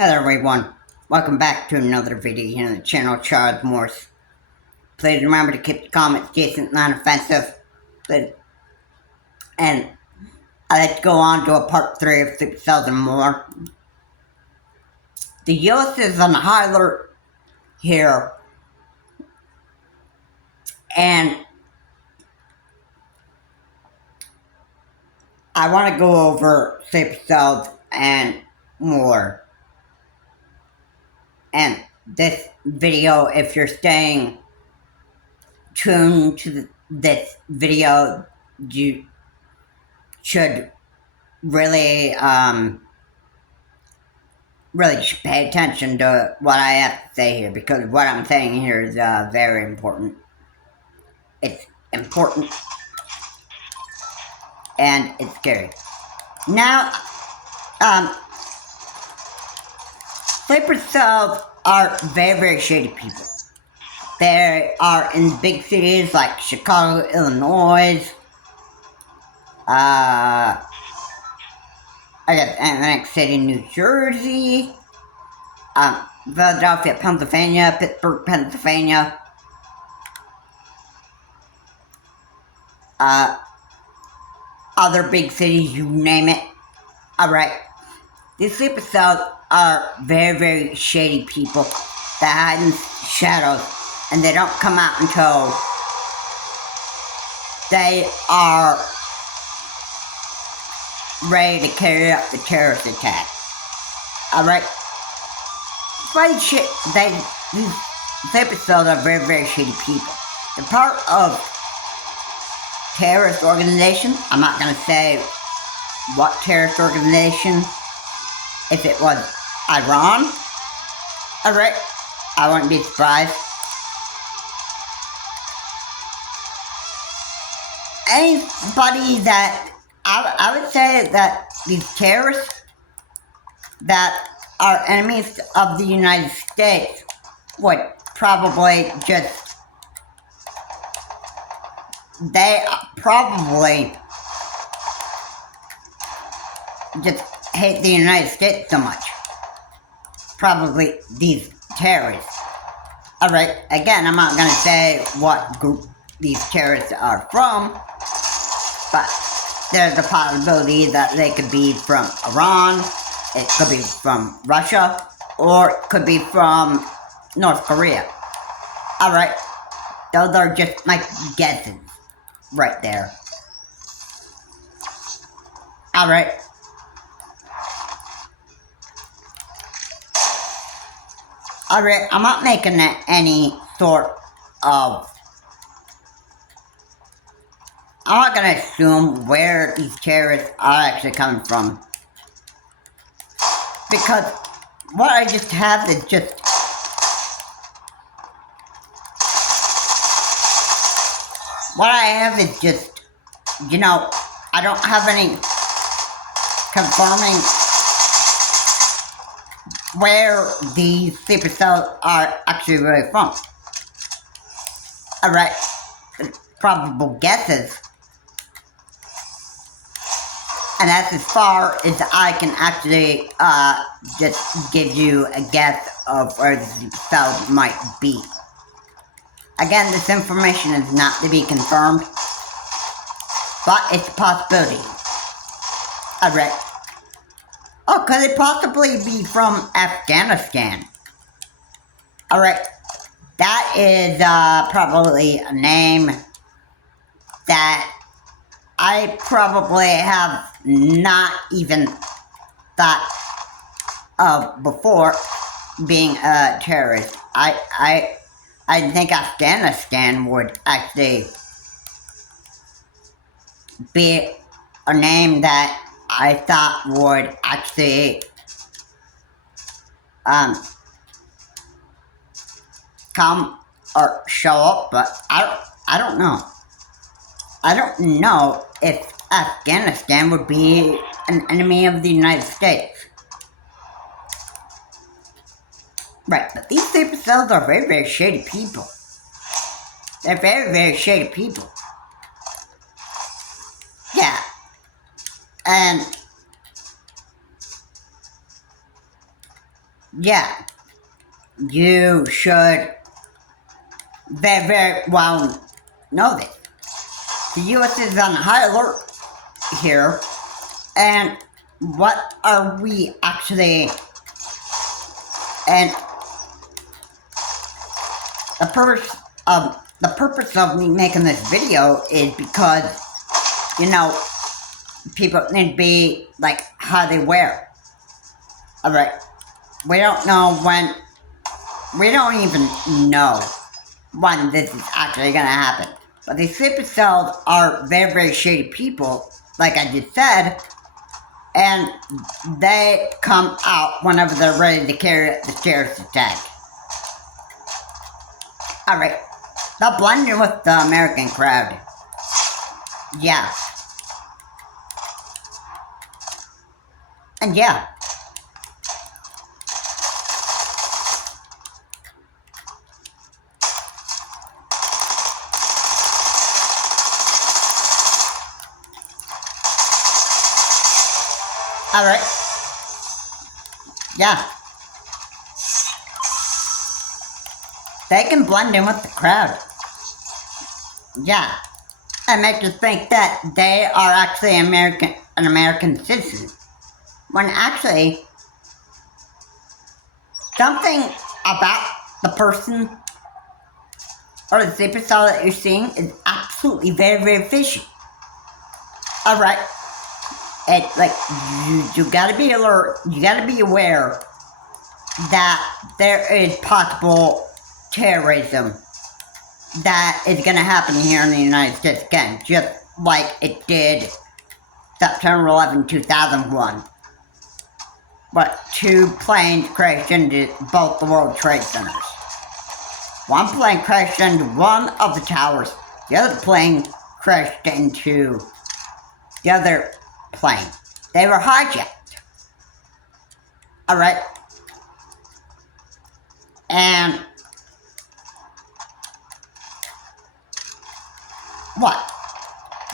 Hello everyone, welcome back to another video here on the channel, Charles Morse. Please remember to keep the comments decent, non-offensive. And I'd like to go on to a part 3 of Super Cells and More. The US is on high alert here, and I want to go over Super Cells and More. And this video, if you're staying tuned to this video, you should really should pay attention to what I have to say here, because what I'm saying here is very important. It's important and it's scary. Now, sleeper cells are very shady people. They are in big cities like Chicago, Illinois, I guess Atlantic City, New Jersey, Philadelphia, Pennsylvania, Pittsburgh, Pennsylvania, other big cities, you name it. Alright, these sleeper cells are very shady people that hide in shadows, and they don't come out until they are ready to carry out the terrorist attack. Alright? These sleeper cells are very shady people. They're part of terrorist organization. I'm not going to say what terrorist organization. If it was Iran, alright, I wouldn't be surprised. Anybody that, I would say that these terrorists that are enemies of the United States would probably they probably just hate the United States so much. Probably these terrorists. Alright, again, I'm not going to say what group these terrorists are from, but there's a possibility that they could be from Iran, it could be from Russia, or it could be from North Korea. Alright, those are just my guesses right there. Alright. Alright, I'm not making any sort of... I'm not going to assume where these terrorists are actually coming from. Because what I just have is just... What I have is just, you know, I don't have any confirming where these sleeper cells are actually really from. Alright, probable guesses. And that's as far as I can actually just give you a guess of where the sleeper cells might be. Again, this information is not to be confirmed, but it's a possibility. Alright. Oh, could it possibly be from Afghanistan? Alright. That is probably a name that I probably have not even thought of before being a terrorist. I think Afghanistan would actually be a name that I thought would actually come or show up, but I don't know. I don't know if Afghanistan would be an enemy of the United States. Right, but these sleeper cells are very shady people. They're very shady people. Yeah. And yeah, you should very, very well know this. The U.S. is on high alert here, and what are we actually, and the purpose of me making this video is because, you know, people need to be like how they wear. Alright, we don't even know when this is actually gonna happen. But these sleeper cells are very, very shady people, like I just said, and they come out whenever they're ready to carry out the terrorist attack. Alright, they'll blend in with the American crowd. Yeah. And yeah. Alright. Yeah. They can blend in with the crowd. Yeah. And make you think that they are actually an American citizen. When actually, something about the person or the sleeper cell that you're seeing is absolutely very, very fishy. Alright. It's like, you gotta be alert, you gotta be aware that there is possible terrorism that is gonna happen here in the United States again, just like it did September 11, 2001. But 2 planes crashed into both the World Trade Centers. One plane crashed into one of the towers, the other plane crashed into the other plane. They were hijacked. Alright? And what?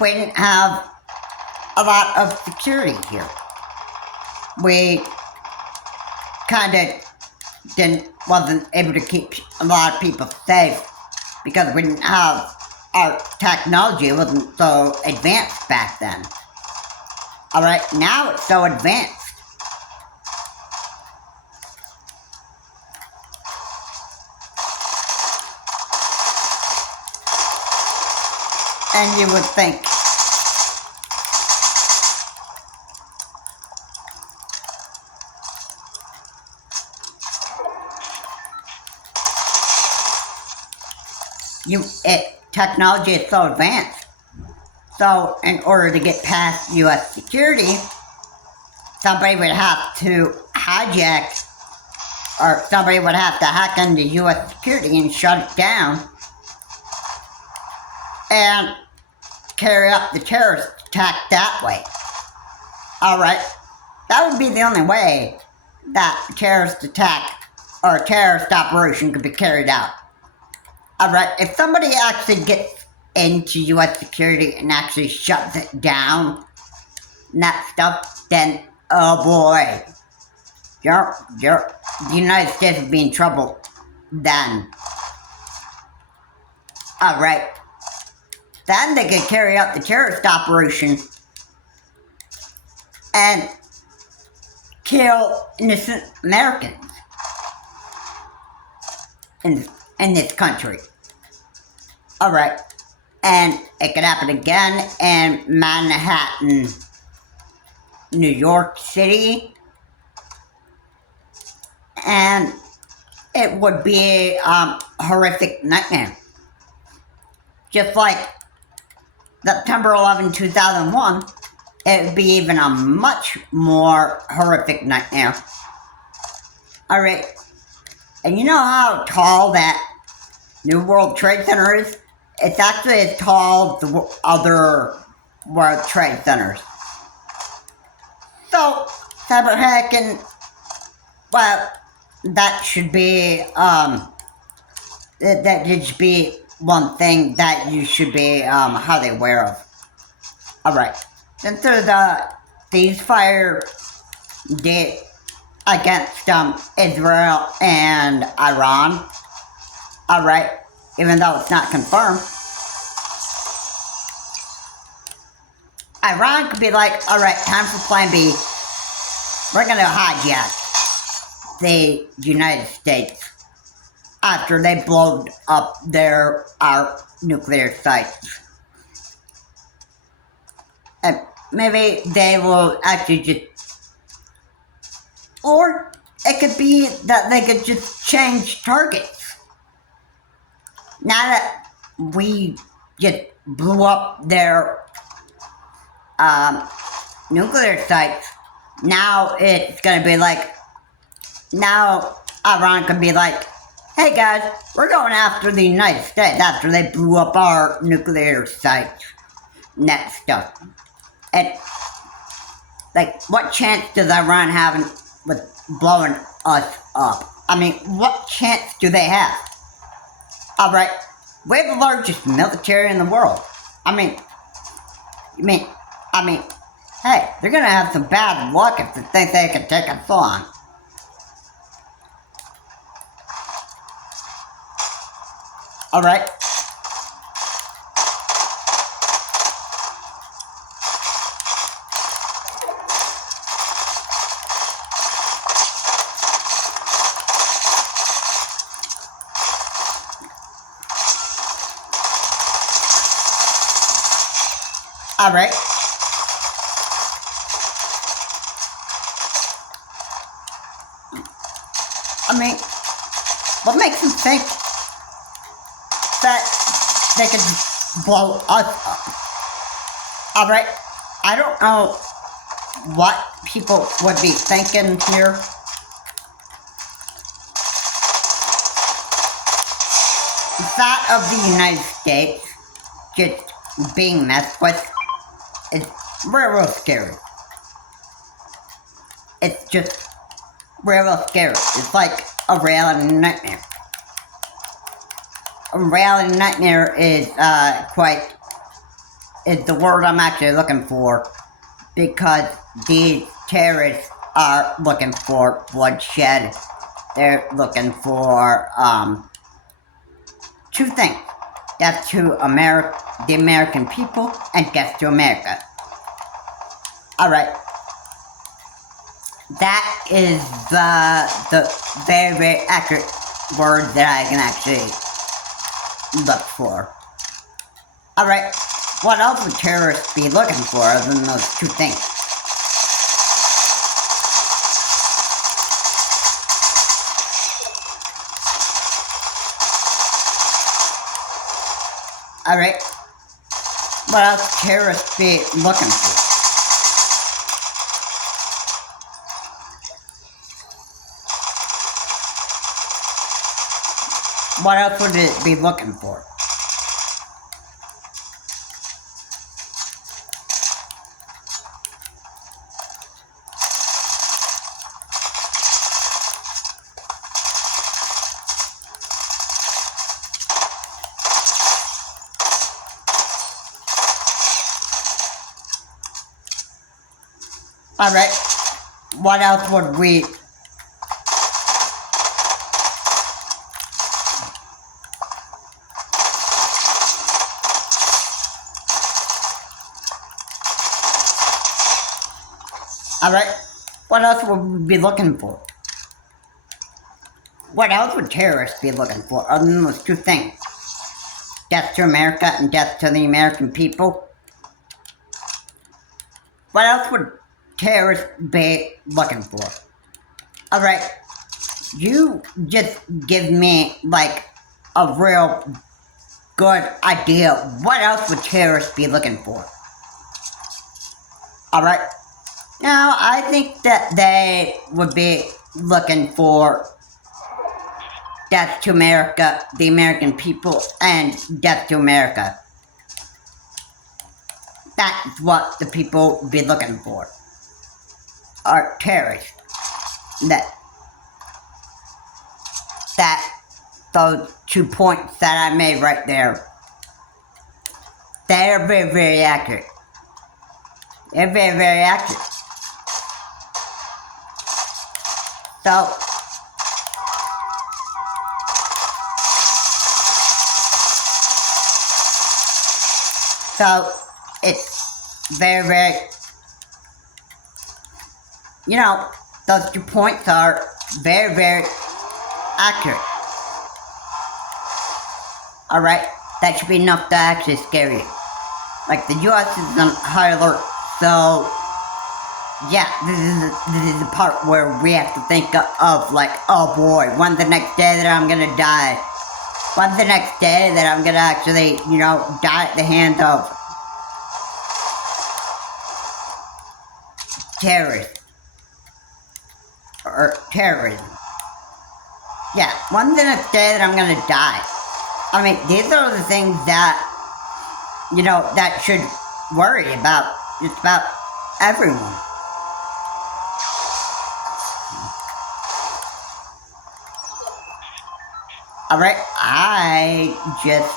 We didn't have a lot of security here. We kinda wasn't able to keep a lot of people safe because we didn't have, our technology wasn't so advanced back then. Alright, now it's so advanced. And you would think technology is so advanced. So in order to get past US security, somebody would have to hijack, or somebody would have to hack into US security and shut it down and carry out the terrorist attack that way. Alright, that would be the only way that a terrorist attack or a terrorist operation could be carried out. Alright, if somebody actually gets into US security and actually shuts it down and that stuff, then oh boy, the United States would be in trouble then. Alright. Then they could carry out the terrorist operation and kill innocent Americans in this country. Alright. And it could happen again in Manhattan, New York City. And it would be a horrific nightmare. Just like September 11, 2001, it would be even a much more horrific nightmare. Alright. And you know how tall that New World Trade Center is? It's actually as tall as the other World Trade Centers. So, cyber hacking, well, that should be, that should be one thing that you should be, highly aware of. Alright, since there's a ceasefire date against Israel and Iran. Alright, even though it's not confirmed. Iran could be like, alright, time for plan B. We're gonna hijack the United States after they blow up our nuclear sites. And maybe they will actually just, or it could be that they could just change targets. Now that we just blew up their nuclear sites, now it's gonna be like, now Iran can be like, hey guys, we're going after the United States after they blew up our nuclear sites and that stuff. And like, what chance does Iran have with blowing us up? I mean, what chance do they have? Alright, we're the largest military in the world. I mean, hey, they're gonna have some bad luck if they think they can take us on. Alright. Alright. I mean, what makes them think that they could blow us up? Alright, I don't know what people would be thinking here. The thought of the United States just being messed with is real scary. It's just real scary. It's like a reality nightmare. A reality nightmare is is the word I'm actually looking for, because these terrorists are looking for bloodshed. They're looking for two things: death to the American people, and death to America. Alright. That is the very, very accurate word that I can actually look for. Alright, what else would terrorists be looking for other than those two things? Alright, what else would terrorists be looking for? What else would it be looking for? Alright, what else would we... Alright, what else would we be looking for? What else would terrorists be looking for other than those two things? Death to America and death to the American people? What else would terrorists be looking for? Alright, you just give me like a real good idea. What else would terrorists be looking for? Alright. Now, I think that they would be looking for death to America, the American people, and death to America. That's what the people would be looking for. Are terrorists. Those 2 points that I made right there, they are very, very accurate. They're very, very accurate. So, it's very, very, you know, those 2 points are very, very accurate. Alright? That should be enough to actually scare you. Like, the US is on high alert, so yeah, this is the part where we have to think of like, oh boy, when's the next day that I'm gonna die? When's the next day that I'm gonna actually, die at the hands of terrorists? Or terrorism. Yeah, when's the next day that I'm gonna die? I mean, these are the things that, that should worry about just about everyone. Alright, I just...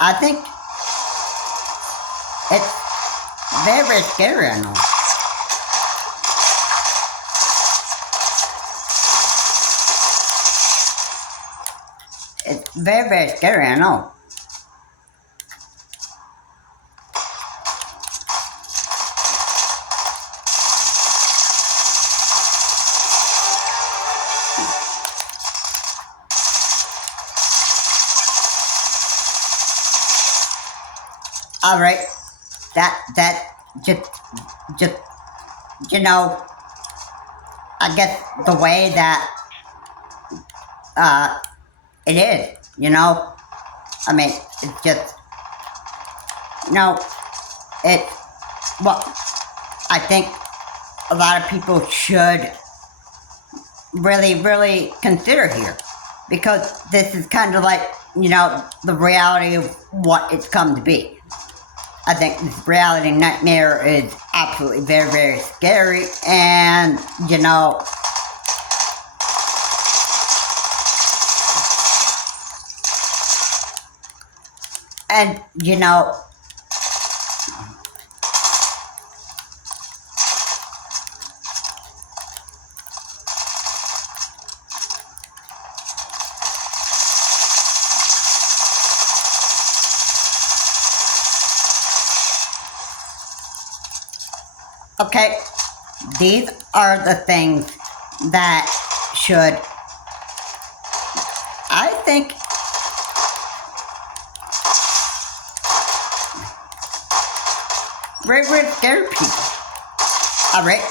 I think it's very, very scary, I know. It's very, very scary, I know. Alright, that just, I guess the way that, it is, I mean, it's just, it's what I think a lot of people should really, really consider here. Because this is kind of like, the reality of what it's come to be. I think this reality nightmare is absolutely very, very scary, and, okay, these are the things that should, I think, very, very scare people. Alright?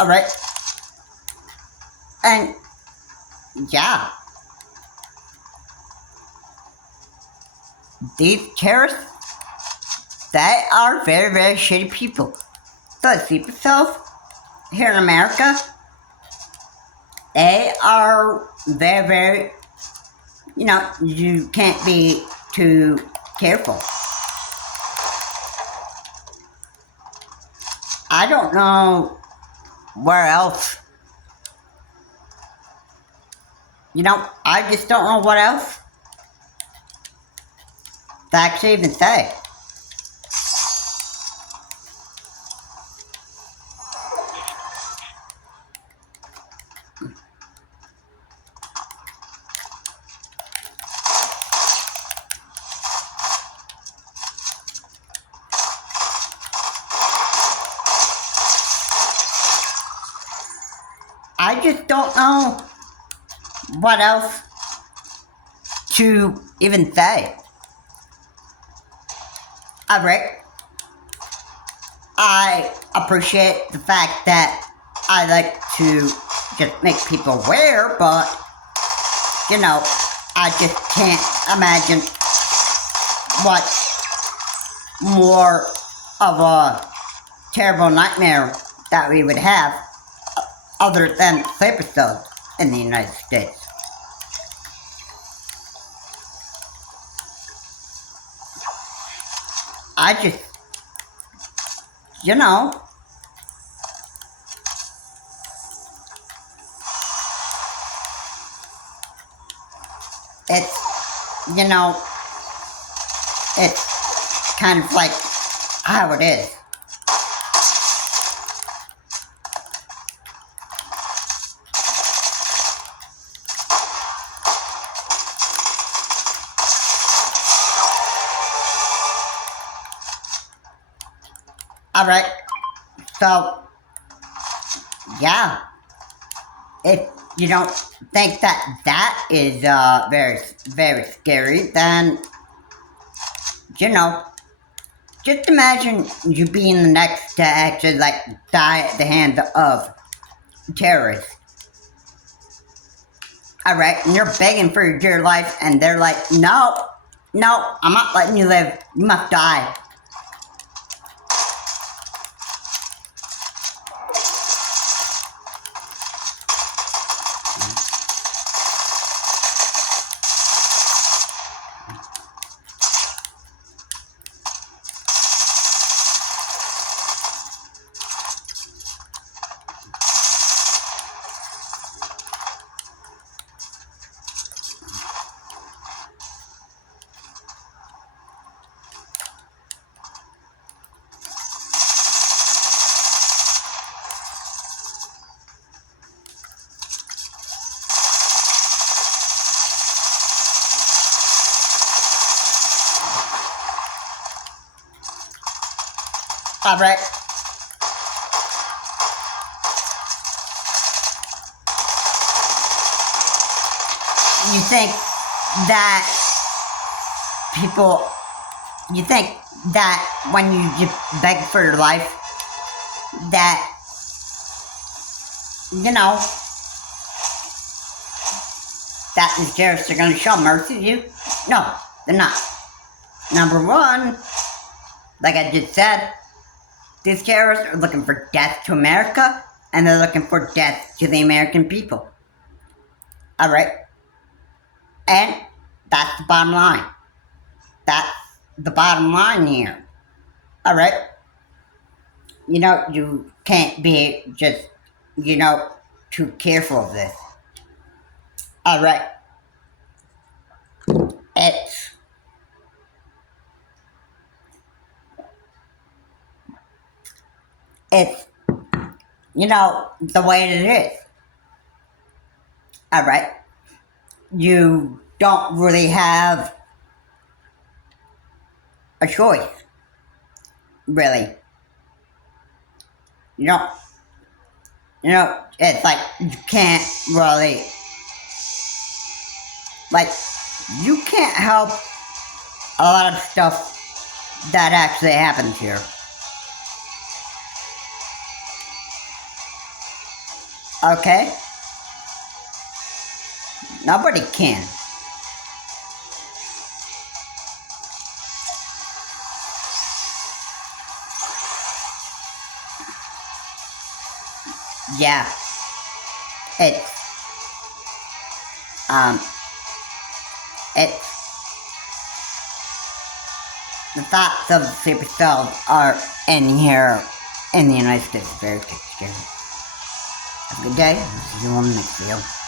Alright? And, yeah. These terrorists, they are very, very shitty people. The sleeper cells here in America, they are very, very, you can't be too careful. I don't know where else. I just don't know what else to actually even say. I just don't know what else to even say. Alright, I appreciate the fact that I like to just make people aware, but, I just can't imagine what more of a terrible nightmare that we would have other than sleeper cells in the United States. I just, it's, It's kind of like how it is. Alright, so, yeah, if you don't think that that is, very, very scary, then, you know, just imagine you being the next to actually, like, die at the hands of terrorists. Alright, and you're begging for your dear life, and they're like, no, I'm not letting you live, you must die. Alright. You think that you think that when you just beg for your life, that, you know, that the terrorists are gonna show mercy to you? No, they're not. Number one, like I just said, these terrorists are looking for death to America, and they're looking for death to the American people. Alright? And that's the bottom line. That's the bottom line here. Alright? You know, you can't be just, you know, too careful of this. Alright. It's, you know, the way it is. Alright? You don't really have a choice. Really. You know, it's like, you can't really, like, you can't help a lot of stuff that actually happens here. Okay? Nobody can. Yeah. It's the thoughts of super cells are in here in the United States. Very scary. Have a good day. See you on the next video.